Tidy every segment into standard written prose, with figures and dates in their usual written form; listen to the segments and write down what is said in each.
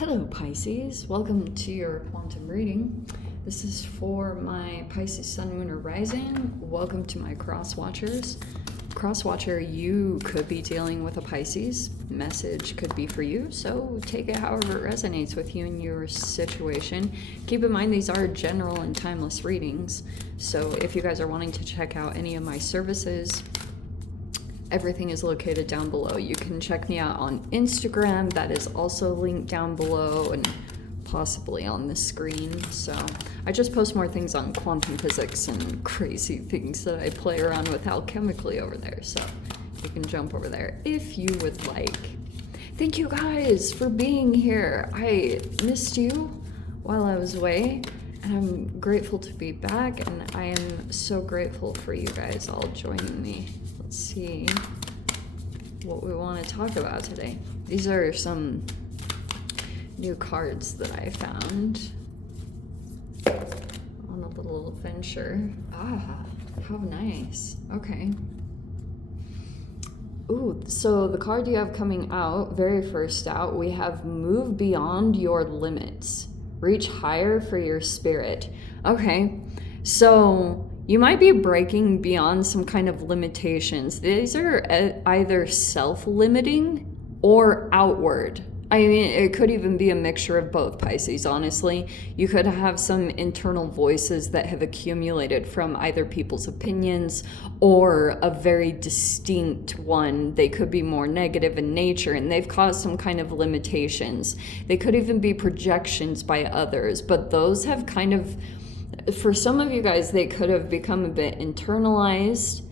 Hello Pisces, welcome to your quantum reading. This is for my Pisces Sun, Moon, or Rising. Welcome to my cross watchers. Cross watcher, you could be dealing with a Pisces. Message could be for you, so take it however it resonates with you in your situation. Keep in mind these are general and timeless readings, so if you guys are wanting to check out any of my services, everything is located down below. You can check me out on Instagram. That is also linked down below and possibly on the screen. So I just post more things on quantum physics and crazy things that I play around with alchemically over there. So you can jump over there if you would like. Thank you guys for being here. I missed you while I was away, and I'm grateful to be back, and I am so grateful for you guys all joining me. Let's see what we want to talk about today. These are some new cards that I found on a little venture. Ah, how nice. Okay. Ooh, so the card you have coming out, very first out, we have move beyond your limits. Reach higher for your spirit. Okay, so you might be breaking beyond some kind of limitations. These are either self-limiting or outward. I mean, it could even be a mixture of both, Pisces, honestly. You could have some internal voices that have accumulated from either people's opinions or a very distinct one. They could be more negative in nature, and they've caused some kind of limitations. They could even be projections by others, but those have kind of, for some of you guys, they could have become a bit internalized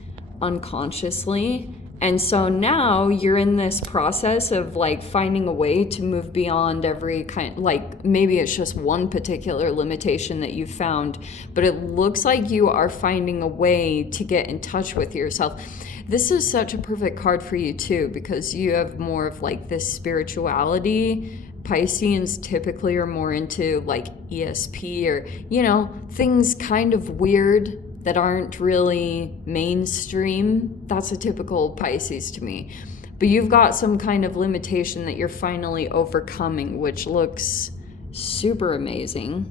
unconsciously. And so now you're in this process of like finding a way to move beyond every kind, like maybe it's just one particular limitation that you found, but it looks like you are finding a way to get in touch with yourself. This is such a perfect card for you too, because you have more of like this spirituality. Pisceans typically are more into like ESP or, you know, things kind of weird that aren't really mainstream. That's a typical Pisces to me. But you've got some kind of limitation that you're finally overcoming, which looks super amazing.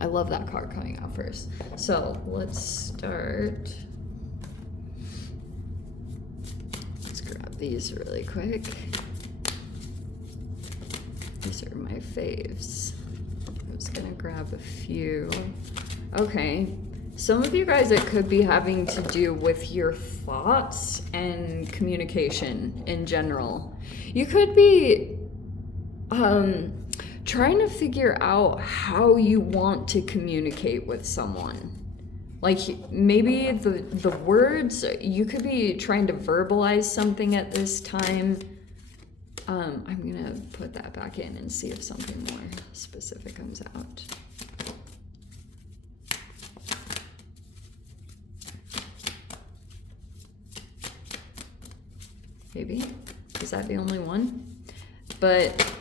I love that card coming out first. So let's start. Let's grab these really quick. These are my faves. I was gonna grab a few. Okay, some of you guys, it could be having to do with your thoughts and communication in general. You could be trying to figure out how you want to communicate with someone. Like maybe the words, you could be trying to verbalize something at this time. I'm gonna put that back in and see if something more specific comes out. Maybe. Is that the only one? But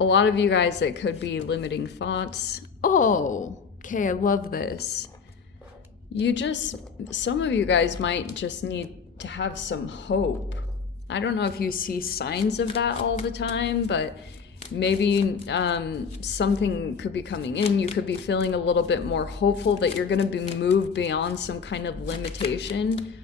a lot of you guys, it could be limiting thoughts. Oh, okay, I love this. Some of you guys might just need to have some hope. I don't know if you see signs of that all the time, but maybe something could be coming in. You could be feeling a little bit more hopeful that you're going to be moved beyond some kind of limitation.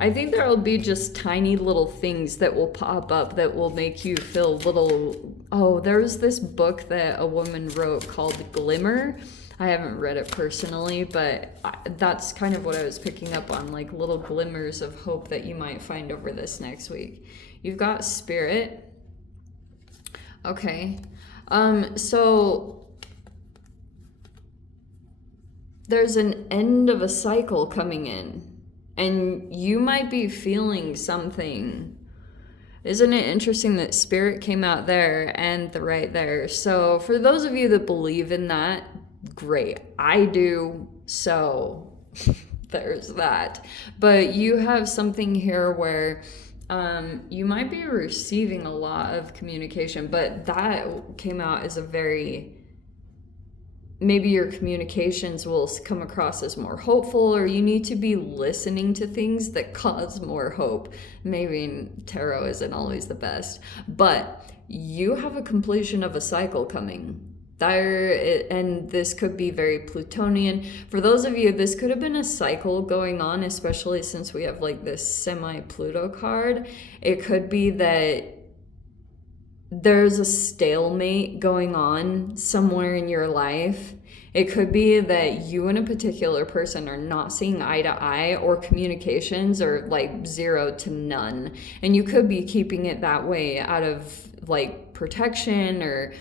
I think there will be just tiny little things that will pop up that will make you feel little. Oh, there's this book that a woman wrote called Glimmer. I haven't read it personally, but that's kind of what I was picking up on, like little glimmers of hope that you might find over this next week. You've got Spirit. Okay. So there's an end of a cycle coming in, and you might be feeling something. Isn't it interesting that Spirit came out there and the right there? So for those of you that believe in that, great. I do, so there's that. But you have something here where you might be receiving a lot of communication, but that came out as a very maybe your communications will come across as more hopeful, or you need to be listening to things that cause more hope. Maybe tarot isn't always the best, but you have a completion of a cycle coming. And this could be very Plutonian. For those of you, this could have been a cycle going on, especially since we have like this semi-Pluto card. It could be that there's a stalemate going on somewhere in your life. It could be that you and a particular person are not seeing eye to eye, or communications are like 0 to none. And you could be keeping it that way out of like protection,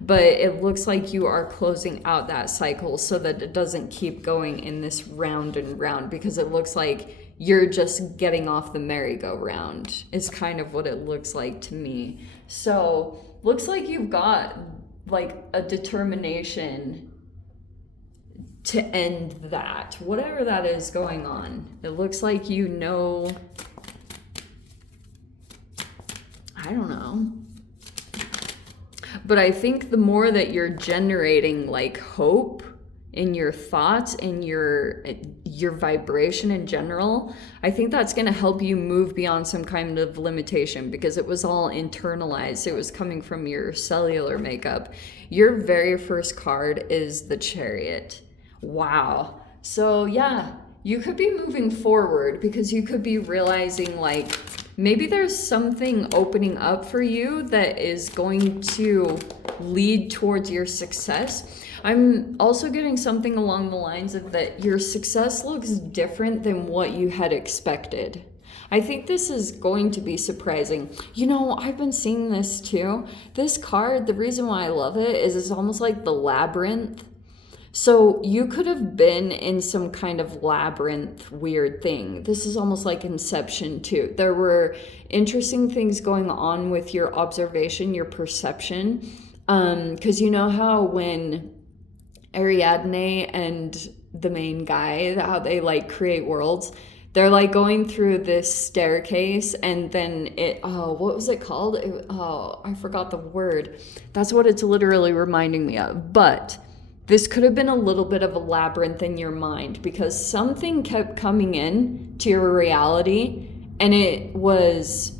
but it looks like you are closing out that cycle so that it doesn't keep going in this round and round, because it looks like you're just getting off the merry-go-round is kind of what it looks like to me. So looks like you've got like a determination to end that, whatever that is going on. It looks like you know, I don't know. But I think the more that you're generating like hope in your thoughts, in your vibration in general, I think that's going to help you move beyond some kind of limitation, because it was all internalized. It was coming from your cellular makeup. Your very first card is the Chariot. Wow. So yeah, you could be moving forward, because you could be realizing like maybe there's something opening up for you that is going to lead towards your success. I'm also getting something along the lines of that your success looks different than what you had expected. I think this is going to be surprising. You know, I've been seeing this too. This card, the reason why I love it is it's almost like the labyrinth. So you could have been in some kind of labyrinth weird thing. This is almost like Inception too. There were interesting things going on with your observation, your perception. Because you know how when Ariadne and the main guy, how they like create worlds, they're like going through this staircase, and then what was it called? I forgot the word. That's what it's literally reminding me of. But this could have been a little bit of a labyrinth in your mind, because something kept coming in to your reality, and it was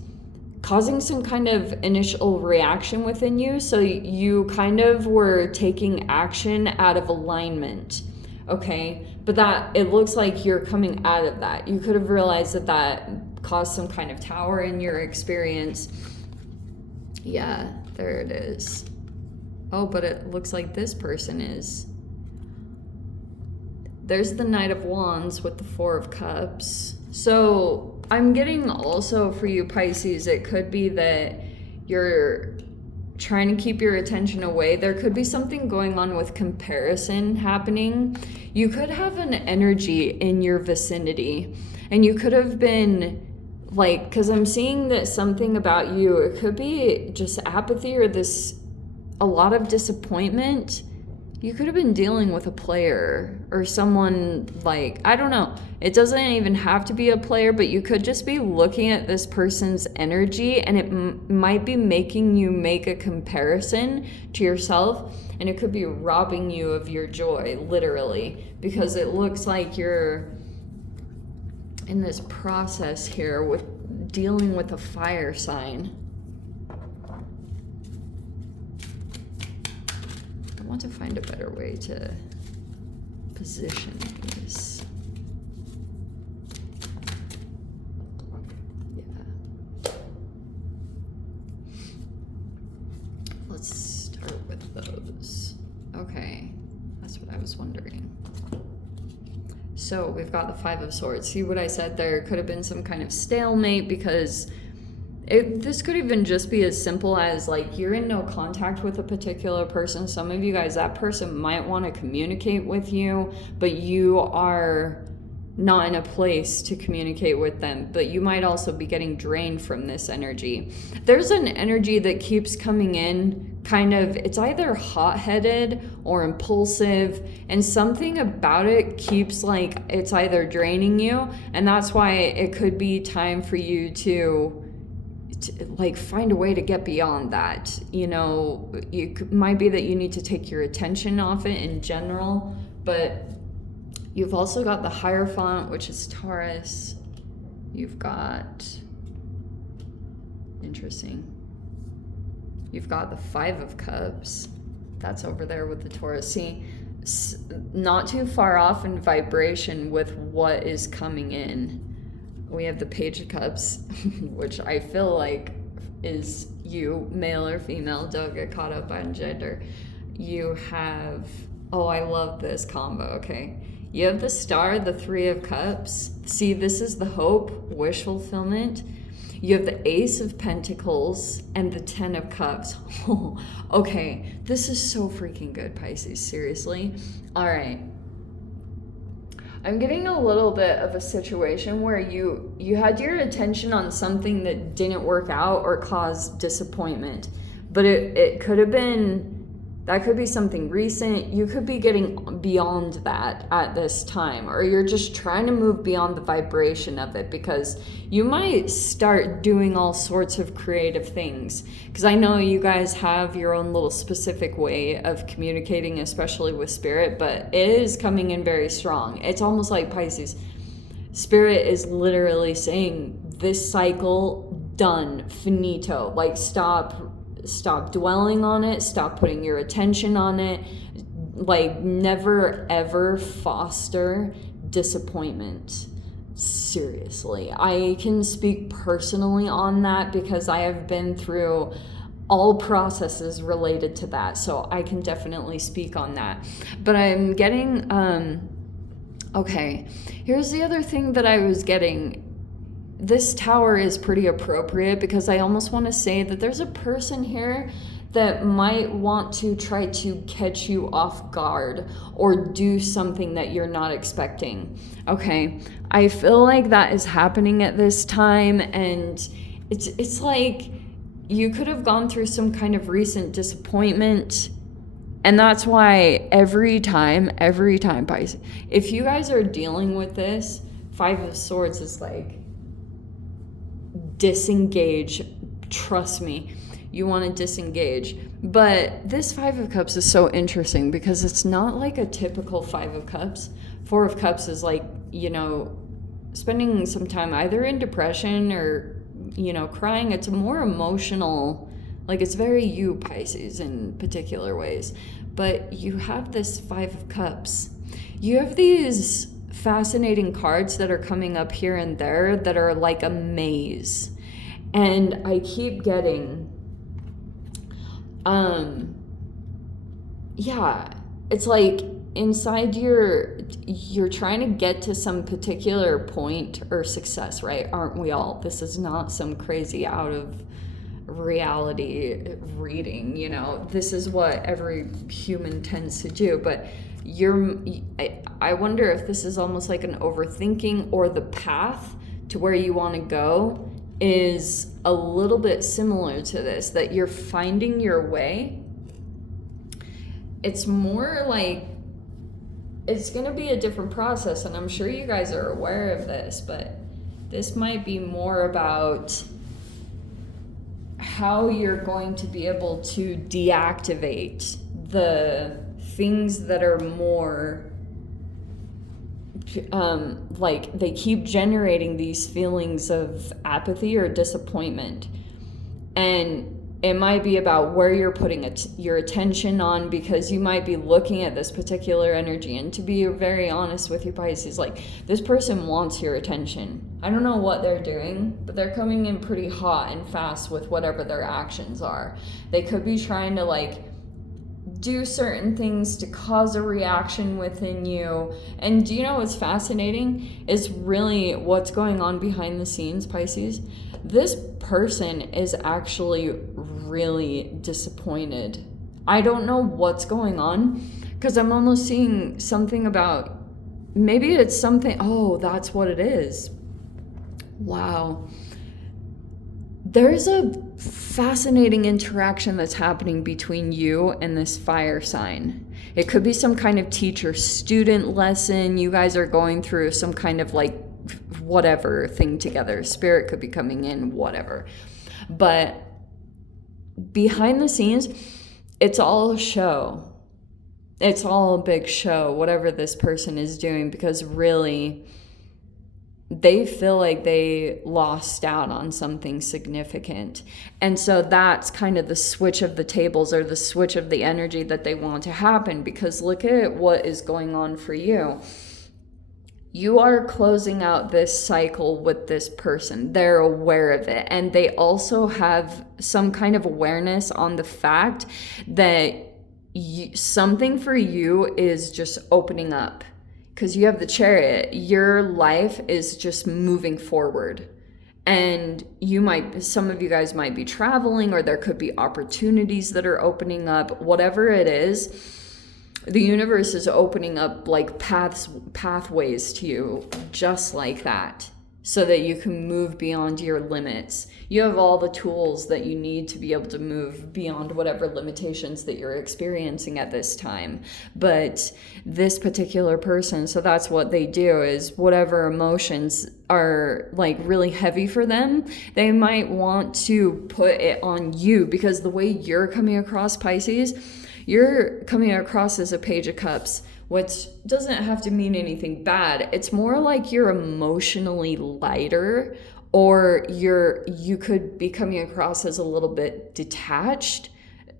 causing some kind of initial reaction within you. So you kind of were taking action out of alignment. Okay, but that it looks like you're coming out of that. You could have realized that that caused some kind of tower in your experience. Yeah, there it is. Oh, but it looks like this person is. There's the Knight of Wands with the Four of Cups. So I'm getting also for you Pisces, it could be that you're trying to keep your attention away. There could be something going on with comparison happening. You could have an energy in your vicinity, and you could have been like, because I'm seeing that something about you, it could be just apathy or a lot of disappointment. You could have been dealing with a player or someone like, I don't know. It doesn't even have to be a player, but you could just be looking at this person's energy, and it might be making you make a comparison to yourself, and it could be robbing you of your joy, literally, because it looks like you're in this process here with dealing with a fire sign. I want to find a better way to position this. Yeah. Let's start with those. Okay, that's what I was wondering. So we've got the Five of Swords. See what I said? There could have been some kind of stalemate, because this could even just be as simple as like you're in no contact with a particular person. Some of you guys, that person might want to communicate with you, but you are not in a place to communicate with them. But you might also be getting drained from this energy. There's an energy that keeps coming in, kind of, it's either hot-headed or impulsive, and something about it keeps like, it's either draining you, and that's why it could be time for you to like find a way to get beyond that. You know, might be that you need to take your attention off it in general, but you've also got the Hierophant, which is Taurus. You've got, interesting, you've got the Five of Cups. That's over there with the Taurus. See, not too far off in vibration with what is coming in. We have the Page of Cups, which I feel like is you, male or female. Don't get caught up on gender. You have, oh, I love this combo, okay. You have the Star, the Three of Cups. See, this is the hope, wish fulfillment. You have the Ace of Pentacles and the Ten of Cups. Okay, this is so freaking good, Pisces, seriously. All right. I'm getting a little bit of a situation where you had your attention on something that didn't work out or caused disappointment. But it could have been, that could be something recent. You could be getting beyond that at this time, or you're just trying to move beyond the vibration of it, because you might start doing all sorts of creative things. Because I know you guys have your own little specific way of communicating, especially with spirit, but it is coming in very strong. It's almost like, Pisces, spirit is literally saying this cycle done, finito. Like, stop dwelling on it, stop putting your attention on it. Like, never ever foster disappointment. Seriously, I can speak personally on that because I have been through all processes related to that, so I can definitely speak on that. But I'm getting okay, here's the other thing that I was getting. This Tower is pretty appropriate because I almost want to say that there's a person here that might want to try to catch you off guard or do something that you're not expecting. Okay, I feel like that is happening at this time, and it's like you could have gone through some kind of recent disappointment. And that's why every time, Pisces, if you guys are dealing with this, Five of Swords is like, disengage. Trust me, you want to disengage. But this Five of Cups is so interesting because it's not like a typical Five of Cups. Four of Cups is like, you know, spending some time either in depression or, you know, crying. It's a more emotional, like, it's very you, Pisces, in particular ways. But you have this Five of Cups. You have these fascinating cards that are coming up here and there that are like a maze. And I keep getting, yeah, it's like inside you're trying to get to some particular point or success, right? Aren't we all? This is not some crazy out of reality reading, you know, this is what every human tends to do. But I wonder if this is almost like an overthinking, or the path to where you want to go is a little bit similar to this, that you're finding your way. It's more like it's going to be a different process, and I'm sure you guys are aware of this, but this might be more about how you're going to be able to deactivate the things that are more like they keep generating these feelings of apathy or disappointment. And it might be about where you're putting your attention on, because you might be looking at this particular energy. And to be very honest with you, Pisces, like, this person wants your attention. I don't know what they're doing, but they're coming in pretty hot and fast with whatever their actions are. They could be trying to, like, do certain things to cause a reaction within you. And do you know what's fascinating? It's really what's going on behind the scenes, Pisces. This person is actually really disappointed. I don't know what's going on, because I'm almost seeing something about, maybe it's something, oh, that's what it is. Wow. There's a fascinating interaction that's happening between you and this fire sign. It could be some kind of teacher-student lesson. You guys are going through some kind of, like, whatever thing together. Spirit could be coming in, whatever. But behind the scenes, it's all a show. It's all a big show, whatever this person is doing, because really they feel like they lost out on something significant. And so that's kind of the switch of the tables, or the switch of the energy that they want to happen. Because look at what is going on for you. You are closing out this cycle with this person. They're aware of it. And they also have some kind of awareness on the fact that something for you is just opening up. Because you have the Chariot. Your life is just moving forward. And some of you guys might be traveling, or there could be opportunities that are opening up. Whatever it is, the universe is opening up like pathways to you, just like that, so that you can move beyond your limits. You have all the tools that you need to be able to move beyond whatever limitations that you're experiencing at this time. But this particular person, so that's what they do, is whatever emotions are like really heavy for them, they might want to put it on you, because the way you're coming across, Pisces, you're coming across as a Page of Cups, which doesn't have to mean anything bad. It's more like you're emotionally lighter, or you could be coming across as a little bit detached,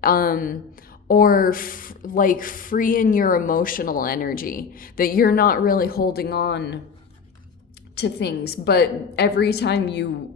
or like free in your emotional energy, that you're not really holding on to things. But every time you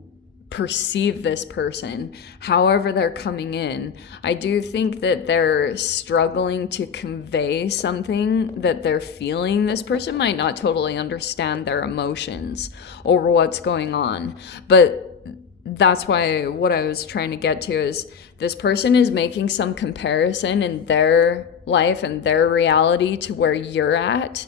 perceive this person, however they're coming in, I do think that they're struggling to convey something that they're feeling. This person might not totally understand their emotions or what's going on, but that's why what I was trying to get to is this person is making some comparison in their life and their reality to where you're at.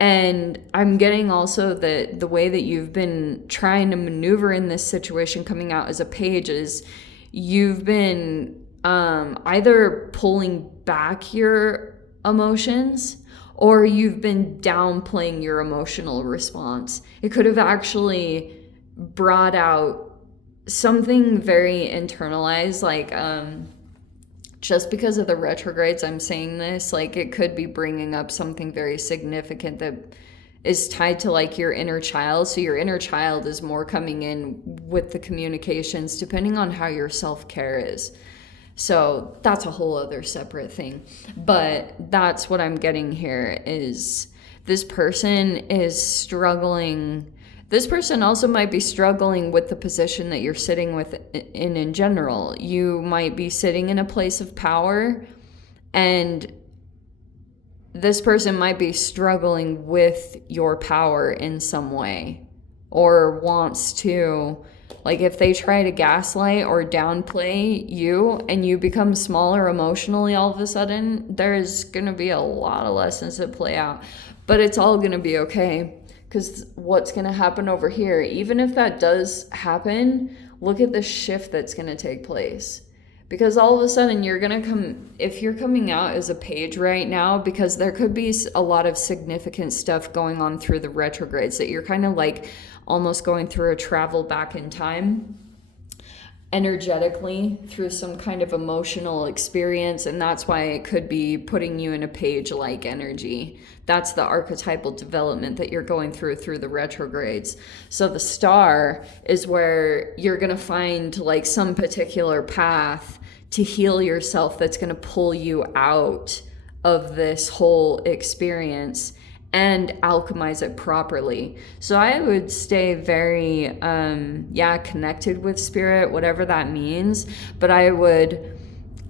And I'm getting also that the way that you've been trying to maneuver in this situation coming out as a Page is you've been either pulling back your emotions, or you've been downplaying your emotional response. It could have actually brought out something very internalized, like just because of the retrogrades, I'm saying this, like it could be bringing up something very significant that is tied to like your inner child. So your inner child is more coming in with the communications, depending on how your self-care is. So that's a whole other separate thing. But that's what I'm getting here, is this person is struggling. This person also might be struggling with the position that you're sitting with in general. You might be sitting in a place of power, and this person might be struggling with your power in some way, or wants to, like if they try to gaslight or downplay you and you become smaller emotionally all of a sudden, there's going to be a lot of lessons that play out, but it's all going to be okay. Because what's going to happen over here, even if that does happen, look at the shift that's going to take place. Because all of a sudden you're going to if you're coming out as a Page right now, because there could be a lot of significant stuff going on through the retrogrades, that you're kind of like almost going through a travel back in time energetically through some kind of emotional experience, and that's why it could be putting you in a Page-like energy. That's the archetypal development that you're going through the retrogrades. So the Star is where you're going to find like some particular path to heal yourself that's going to pull you out of this whole experience and alchemize it properly. So I would stay very, connected with spirit, whatever that means. But I would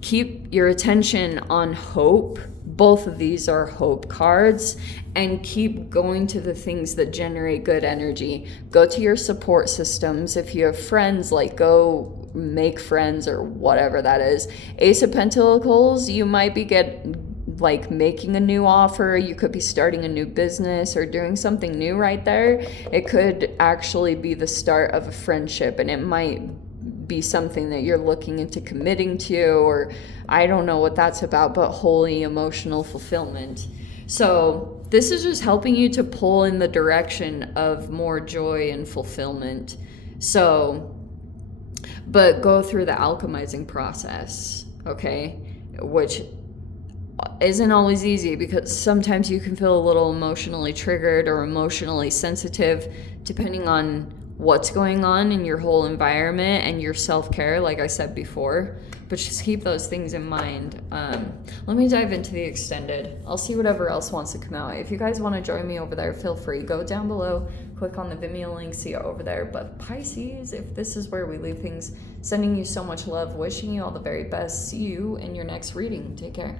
keep your attention on hope. Both of these are hope cards, and keep going to the things that generate good energy. Go to your support systems. If you have friends, like go make friends or whatever that is. Ace of Pentacles, you might be like making a new offer. You could be starting a new business or doing something new right there. It could actually be the start of a friendship, and it might be something that you're looking into committing to, or I don't know what that's about, but holy emotional fulfillment. So this is just helping you to pull in the direction of more joy and fulfillment. So but go through the alchemizing process, okay? Which isn't always easy because sometimes you can feel a little emotionally triggered or emotionally sensitive depending on what's going on in your whole environment and your self-care, like I said before. But just keep those things in mind. Let me dive into the extended. I'll see whatever else wants to come out. If you guys want to join me over there, feel free. Go down below, click on the Vimeo link, see it over there. But Pisces, if this is where we leave things, sending you so much love, wishing you all the very best. See you in your next reading. Take care.